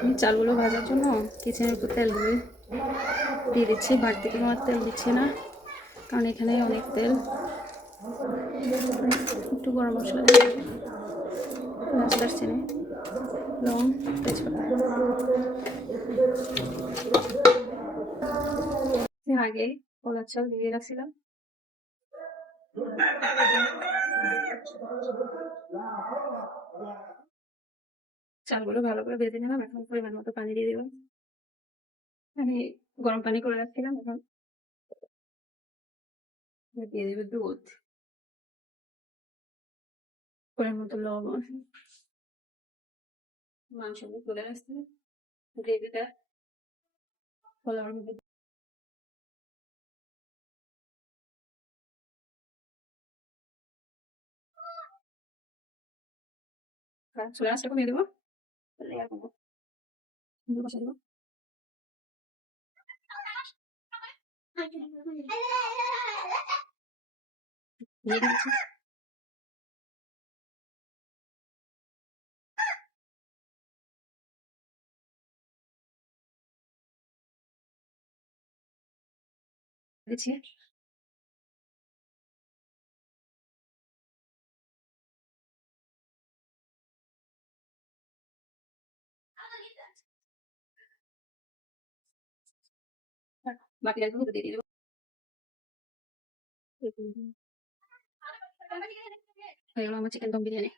আমি চালগুলো ভাজার জন্য কিচেনের একটু তেল দিয়ে দিচ্ছি। বাড়তি কোনো আর তেল দিচ্ছি না, কারণ এখানে অনেক তেল। একটু গরম মশলা দিয়ে দেবো, রাস্তার চিনি, লং, তেজপাতা। আগে কলার চাল দিয়ে রাখছিলাম, চালগুলো ভালো করে ভেজে নিলাম। এখন পরিমাণ মতো পানি দিয়ে দিলাম। আমি গরম পানি করে রাখছিলাম, এখন দিয়ে দেবে দুধ, পরিমাণ মতো লবণ। মাংসগুলো তুলে রাখছি, গ্রেভিটা পোলাওর মধ্যে চলে আসলে কমিয়ে দেবো, লেয়ার করবো, বসে দেবো। দিয়ে দিচ্ছি, দিচ্ছি। বাকি রাখবো, দিয়ে দেবো। হয়ে গেল আমার চিকেন দম বিরিয়ানি।